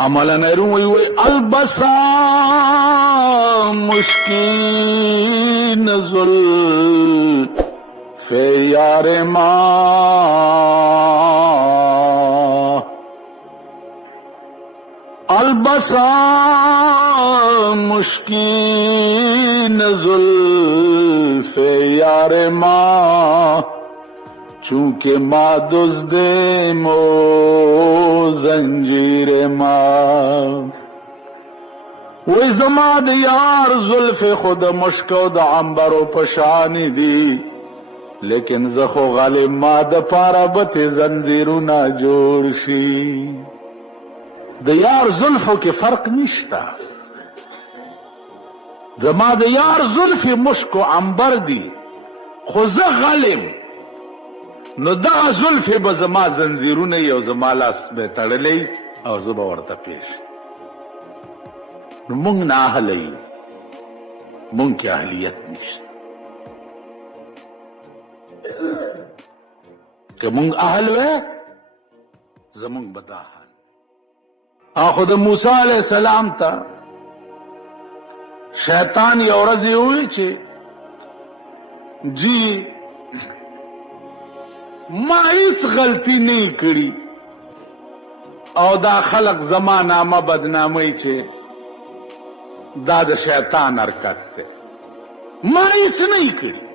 عملا نهرون وی البسا مشکین زلف یار ما البسا مشکین زلف یار ما چونکہ ما دزد مو زنجیر ما وی زما د یار زلف خود مشکو د عنبر و پشانی دی لیکن زخو غالب ما د پارا بت زنجیرنا جوړ شي د یار زلفو کې فرق نشتا زما د یار زلف مشکو عنبر دی خو زه غالب نو دا زلف به زما زنجیرونه یو زما لاس به تړلې او زه به ورته پیش نو مونږ نه اهلی مونږ کې اهلیت نشته که مونږ اهل وې زمونږ به دا حال اخو د موسی علیه السلام ته شیطان یو ورځ وویل چې جی ما هیڅ غلطی نه کړی او دا خلق زما نامه بدنامي چې دا د شیطان حرکت ده ما هیڅ نه کړی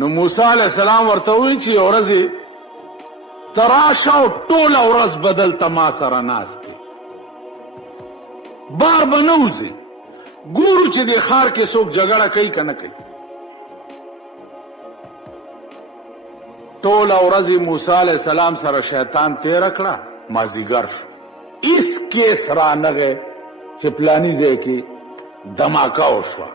نو موسی علیہ السلام ورته وی چې ورځ تراشه او ټول ورځ بدل تما سره ناشته بار بنوځي ګورو چې د خار کې څوک جګړه کوي کنه کوي ټول ورځ موسی علیہ السلام سره شیطان تیر کړه مازیګر شو اس کیس را نغه چې پلانی ځای کې دماکه وشوه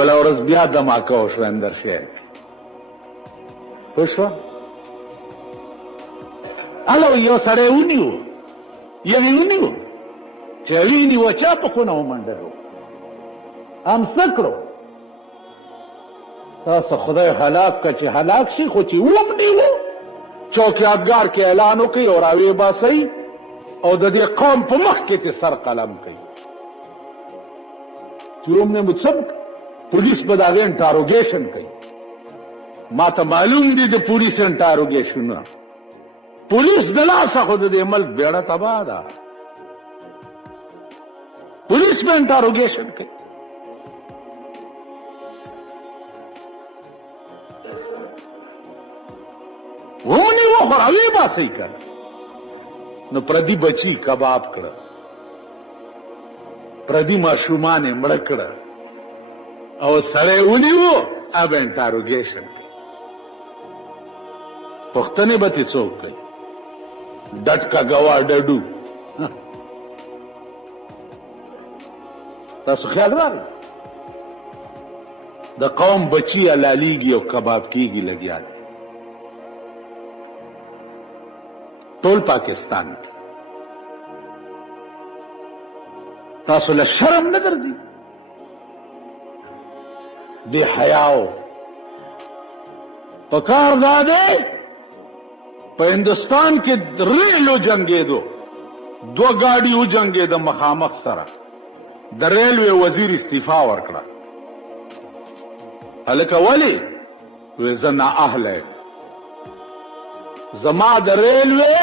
بل ورځ بیا دماکه وشوه اندر شهر وشوه الو یو سړی ونیو یوې ونیو چې ونیو چا په خونه ومنډلو هم څه کړو تاسو خدای هلاک که چې هلاک شي خو چې وم نیو چوکیادګار کې اعلان وکړي او راوی باسي او د دې قوم په مخ کې سر قلم کوي چې روم نه متصب پولیس به دا غي انټاروګیشن کوي ما ته معلوم دي د پولیس انټاروګیشن پولیس د لاسه خو د دې ملک بیړه تباہ ده پولیس به انټاروګیشن کوي ومنی و خوراوی باسی کر نو پردی بچی کباب کر پردی معشومان مړه کړ او سړی ونیو اب انټاروګیشن پښتنې به تی څوک کوي ډټ کا گوا ډډو تاسو خیال راغی د قوم بچی علالیږي او کباب کیږي لګیا ټول پاکستان تاسو له شرم نه درځي بے حیاو پکار داده په هندوستان کې ریلو جنگې دو گاڑی و جنگې د مخامخ سره د ریلوی وزیر استعفا ورکړه هلکه ولی وی زه نا اهله زما د ریلوی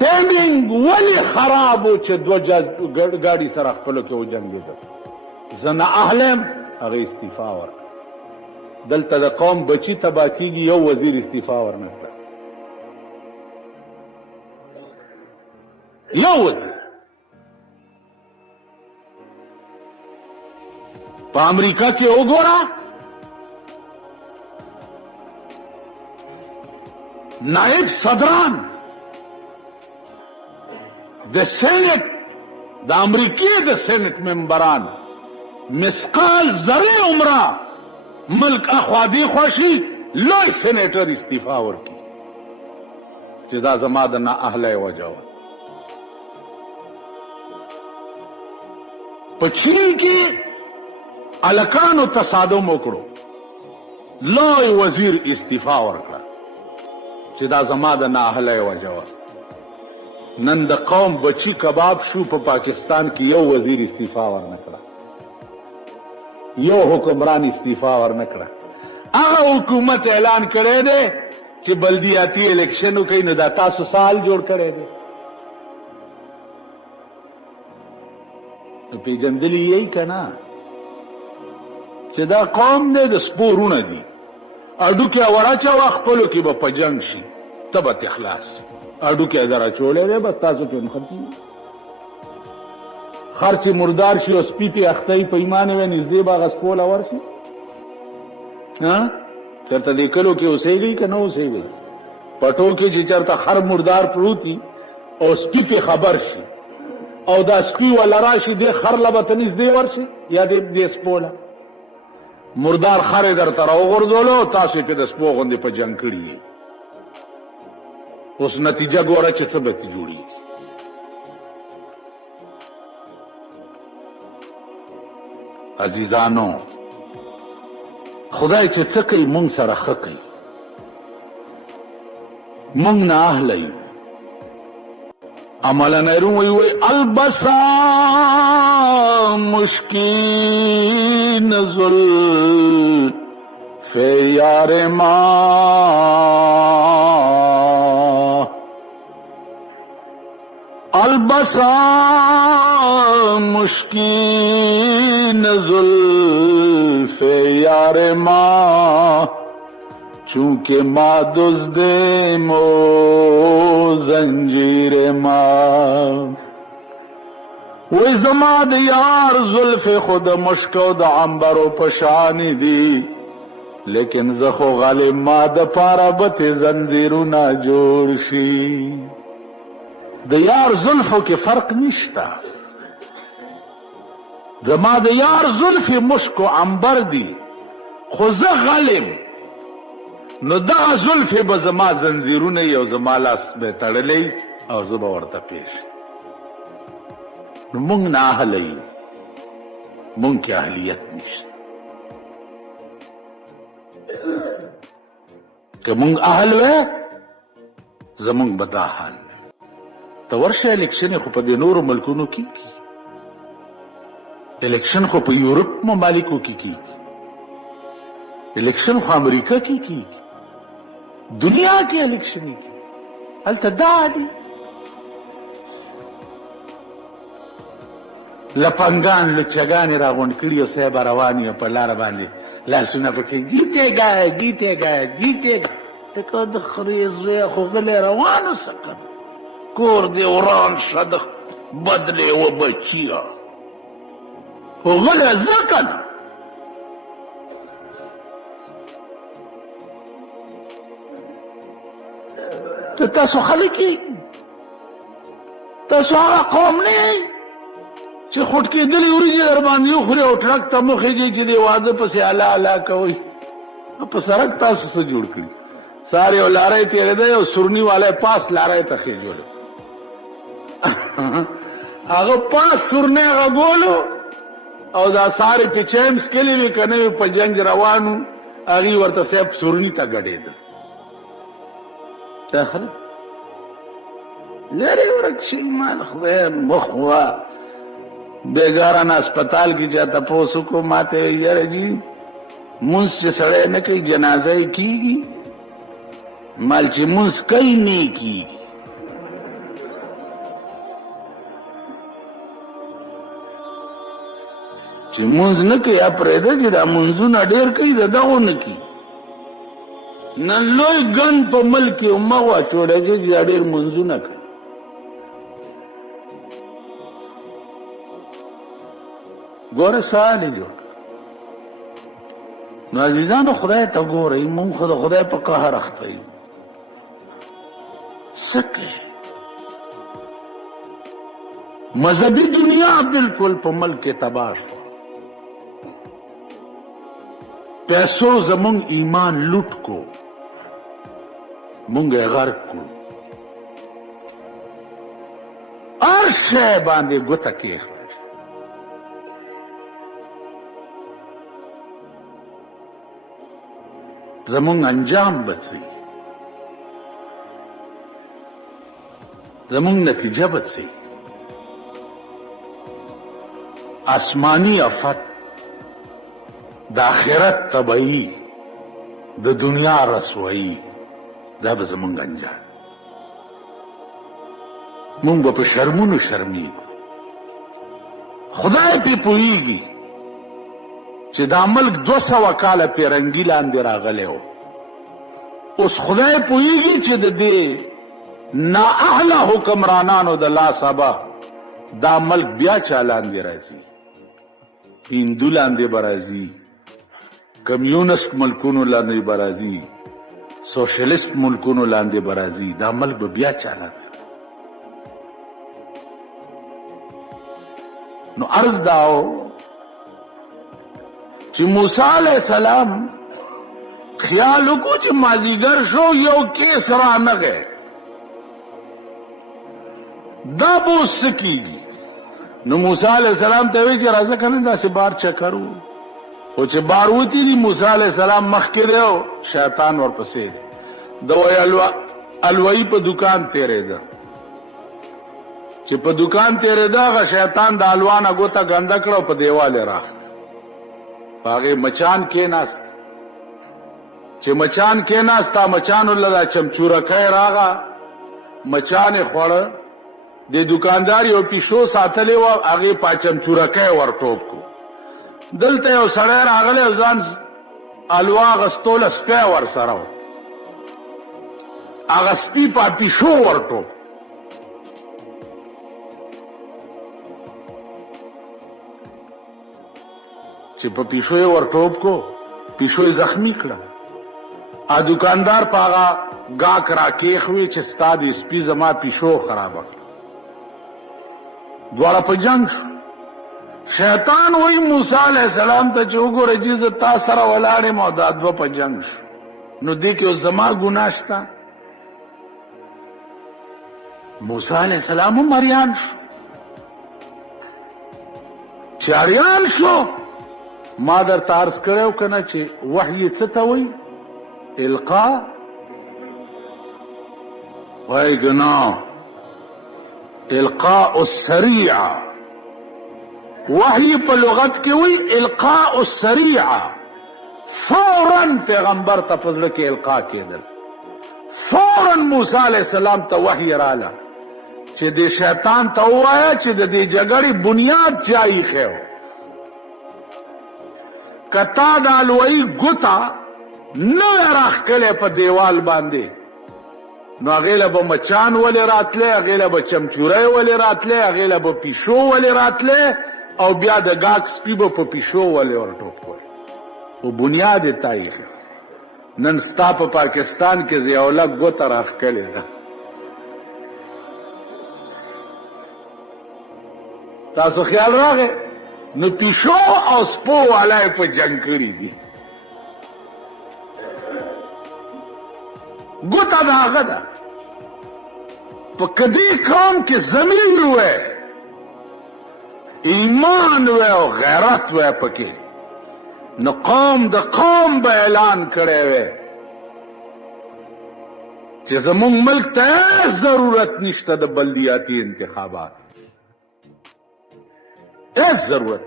ټیمینګ ولی خراب و چې دو گاڑی سره خپلو کې و جنگېده زه نه اهلم هغه استعفا ورکړه دلته د قوم بچی تباه کېږي یو وزیر استعفا ورنه کړه یو وزیر په امریکا کې وګوره نائب صدران د سینټ د امریکې د سینټ ممبران مسقال ذره عمره ملک اخوادی خوشی لوی سینیټر استعفا ورکی چې دا زما د نه اهله وجه په چین کې الکانو تصادم وکړو لوی وزیر استعفا ورکړه چې دا زما د نااهلۍ وجه وه. نن د قوم بچی کباب شو په پاکستان کې یو وزیر استعفا ورنه کړه، یو حکمران استعفا ورنه کړه. هغه حکومت اعلان کړی دی چې بلدیاتی الیکشن وکړي، نو دا تاسو سال جوړ کړی دی. نو پیژندلی یې که نه چې دا قوم دی د سپورونه دي، اډوکې وراچوه خپلو کې به په جنګ شي، ته به تخلاص. اډوکې در اچولی دی بس تاسو پرې نښتي خر چې مردار شي او سپي پې اخته په ایمان وی نږدې به هغه سپوله ورشي. چېرته دې کلو کې اوسېږئ که نه اوسېږئ؟ پټو کې چې چېرته خر مردار پروت وي او سپي پې خبر شي او دا سپي وله راشي دې خر له به ته نږدې ورشي یا دې سپوله مردار خر یې درته راوغورځولو، تاسو یې پې د سپو غوندې په جنګ کړي یې. اوس نتیجه ګوره چې څه به ترې جوړېږي. عزیزانو خدای چې څه کوي مونږ سره ښه کوي، مونږ نه اهله یو. عملا نیرون وی البسا مشکین زلف یار ما، البسا مشکین زلف یار ما، چونکہ ما دزد مو زنجیر ما. وی زما د یار زلف خود مشکو د عنبرو پشانی دی، لیکن زخو غالب ما د پاره بت زنجیرونه جوړ شي. د یار زلفو کې فرق نشته، زما د یار زلف مشکو عنبر دی، خو زه غالب نو دغه زلفې به زما زنځیرونه یو زما لاس به تړلی او زه به ورته پیش. نو مونږ نه اهله یو، مونږ کې اهلیت نشته. که مونږ اهل وی زمونږ به دا حال وی. ته ورشه الیکشن خو په دې نورو ملکونو کې کیږي، الیکشن خو په یورپ ممالکو کې کیږي، الیکشن خو امریکا کې کیږي، دنیا کې الیکشن کی هلته دا دي. لپنګان لچګانې راغونډ کړي او صاحب روان یې په لاره باندې لاسونه پکې جیتېګا جیتېګا جیتېګا. ته که د خرې زویه خو غلی روان اوسه که نه، کور دې وران شه د بدلې و بچیه خو غلی ځه که نه. تاسو خلک یې، تاسو هغه قوم نه یې چې خوټ کېدلې وریجې در باندې وخوري او ټرک ته مخېږي چې د واده پسې الا الا کوئ. په سړک تاسو څه جوړ کړي؟ سارې یو لاری تېرېدی او سورني والی پاس لاری ته خېجولو، هغه پاس سورنی غږولو او دا سارې پې چیمس کلي وي که نه وي په جنګ روانو، هغې ورته صاحب سورني ته ګډېدل. دا خلک لرې ورک شي مال خدای مخ وه. بېګاران اسپتال کې چا تپوس وکړو ماته وایي یاره جي مونځ چې سړی نه کوي جنازه یې کېږي، مال چې مونځ کوي نه یې کېږي. چې مونځ نه کوي یا پرېږده چې دا مونځونه ډېر کوي د دغو نه کوي. نن لوی ګن په ملک کې مه واچوړېږي چې دا ډېر مونځونه کوي. ګوره سوال یې جوړ. نو عزیزانو خدای ته ګورئ، مونږ خو د خدای په قهر اخته یو. څه کوي؟ مذهبي دنیا بالکل په ملک کې تباه شو. پیسو زمونږ ایمان لوټ کو، مونږ یې غرق کو، هر شی باندې ګوته کېښوده. زمونږ انجام بڅي زمونږ نتیجه بڅي آسمانی افت د آخرت تبعی د دنیا رسوایی دا به زمونږ انجام مونږ به په شرمونو شرمیږو خدای پې پوهیږي چې دا ملک 200 کاله پیرنګي لاندې راغلی و اوس خدای پوهیږي چې د دې نااهله حکمرانانو د لاسه به دا ملک بیا چا لاندې راځي هندو لاندې به راځي کمیونست ملکونو لاندې به راځي سوشلیست ملکونو لاندې به راځي دا ملک به بیا چا لاندې نو عرض داو چې موسی علیہ السلام خیال وکړو چې مازیګر شو یو کیس را نغی دا به اوس څه کېږي نو موسی علیہ السلام ته وایي چې راځه که نه داسې بار چکر و خو چې بار وتي دي موسی علیہ السلام مخکې دی او شیطان ورپسې دی د وایي الوایي په دکان تېرېده چې په دکان تېرېده هغه شیطان د الوا نه ګوته ګنده کړه او په دیوال یې راغله په هغې مچان کېناست چې مچان کېناستا مچانو له دا چمچورکی راغه مچان یې خوړه د دکاندار یو پیشو ساتلی وه هغې په چمچورکی ورټوپ کړو دلته یو سړی راغلی او ځان الوا اغستوله سپی ورسره و هغه سپي په پیشو ورټوپ چې په پیشو یې ورټوپ کو پیشو یې زخمی کړه ا دکاندار په هغه ګاک راکېښوي چې ستا د سپي زما پیشو خرابه کړه دواړه په جنګ شو شیطان وایي موسی علیہ السلام ته چې وګوره چې زه تا سره ولاړ یم او دا دوه په جنګ شو نو دې کې اوس زما ګناه شته موسی علیہ السلام هم اریان شو چې اریان شو ما درته عرض کړی و که نه چې وحی څه ته وایي القا وایي که نه القاء السریع وحی په لغت کې وایي القاء السریع فورا پیغمبر ته په زړه کې القا کېدل فورا موسی علیہ السلام ته وحی راله چې د شیطان ته ووایه چې د دې جګړې بنیاد چا ایښی و که تا د الوهي ګوته نوی راښکلی په دیوال باندې نو هغې له به مچان ولې راتلی هغې له به چمچوری ولې راتلی هغې له به پیشو ولې راتلی او بیا د ګاک سپي به په پیشو ولې ورټوپ کوی خو بنیاد یې تا ایښی نن ستا په پاکستان کې ضیاءالله ګوته راښکلې ده تاسو خیال راغی نو پیشو او سپو والا یې په جنګ کړي دي ګوته د هغه ده په کدې قوم کې ضمیر وی ایمان وی او غیرت وی پکې نو قوم د قوم به اعلان کړی وی چې زمونږ ملک ته ضرورت نشته د بلدیاتي انتخابات هیڅ ضرورت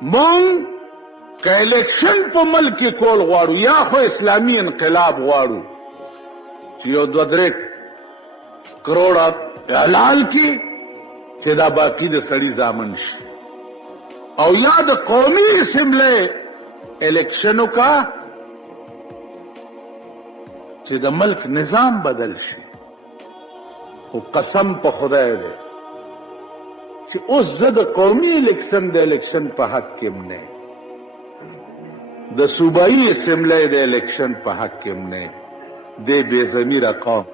مونږ که الیکشن په ملک کې کول غواړو یا خو اسلامي انقلاب غواړو چې یو 2-3 کروڑه حلال کړي چې دا باقي د سړي زامن شي او یا د قومي اسمبلی الیکشن وکړه چې د ملک نظام بدل شي خو قسم په خدای دی چې اوس زه د قومي الیکشن د الیکشن په حق کې م نه د صوبایي اسمبلی د الیکشن په حق کې م نه د بې ضمیره قوم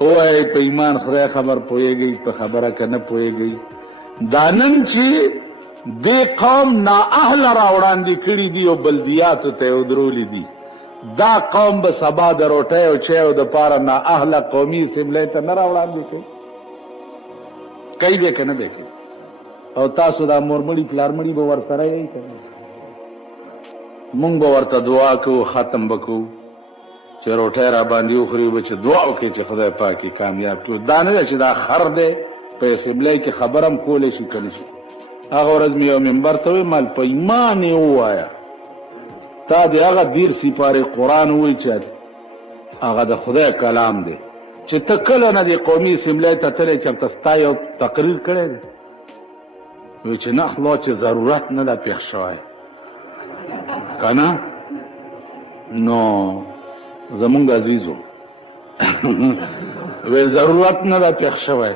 وایي په ایمان خدای خبر پوهېږئ په خبره که نه پوهېږئ دا نن چې دې قوم نااهله راوړاندې کړي دي او بلدیاتو ته یې ودرولي دي دا قوم به سبا د روټۍ او چایو دپاره نااهله قومي اسمبلی ته نه راوړاندې کوي کوي دی که نه دی کوي او تاسو دا مورمړي پلارمړي به ورسره یې کنه مونږ به ورته دعا کوو ختم به کوو چې روټۍ را باندې وخوري به چې دعا وکړي چې خدای پاک یې کامیاب کړو دا نه ده چې دا خر دی په اسمبلی کې خبره هم کولی شي که نه شي هغه ورځ مې یو ممبر ته وویل مال په ایمان یې ووایه تا د هغه 13 سپارې قرآن ووایي چې هغه د خدای کلام دی چې ته کله نه د قومي اسمبلی ته تللی چېرته ستا یو تقریر کړی دی وی چې نه خلا چې ضرورت نه ده پېښ شوی که نه نو زمونږ عزیزو وی ضرورت نه ده پېښ شوی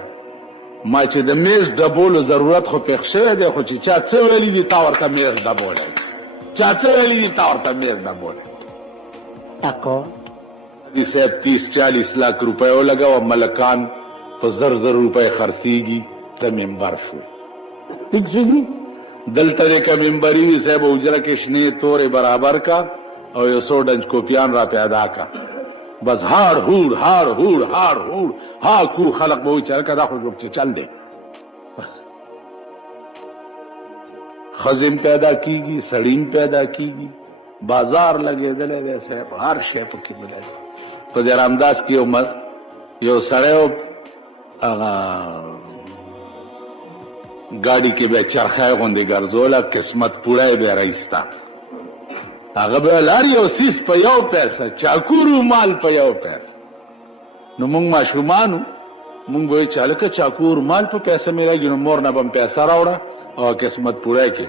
ما چې د میز ډبولو ضرورت خو پېښ شوی دی خو چې چا څه ویلي دي تا ورته میز ډبولی چا څه ویلي دي تا ورته میز ډبولی اکو صاحب 30-40 لاکھ روپے ولګوه ملکان په 1000 روپے خرڅېږي د ممبر شو دلته د که ممبري وي صاحب حجره کې شنې تورې برابر کا او یو 100 ډنچ کوپیان را پیدا کا بس هار هوړ هار هوړ هار هوړ ها کو خلق به وایي چې هلکه دا خو چې چل دی بس ښځې پیدا کېږي سړي پیدا کېږي بازار لګېدلی دی صاحب هر شی پکې ملی په دې رامداس کې یو سړی و هغه ګاډي کې بیا چرخی غوندې ګرځوله قسمت پوړی بیا رایسته هغه به ویل هر یو سیس په یو پیسه چاکو مال په یو پیسه نو مونږ ماشومان مونږ به وایي چې هلکه چاکو مال په پیسه میلاږي نو مور نه به م پیسه راوړه او قسمت پوړی کې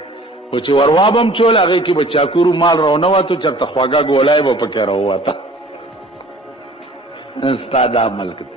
خو چې وروا به م چول هغې کې به چاکو مال راونه وتو چېرته خواږه ګولای به پکې راووته ستا دا ملک دی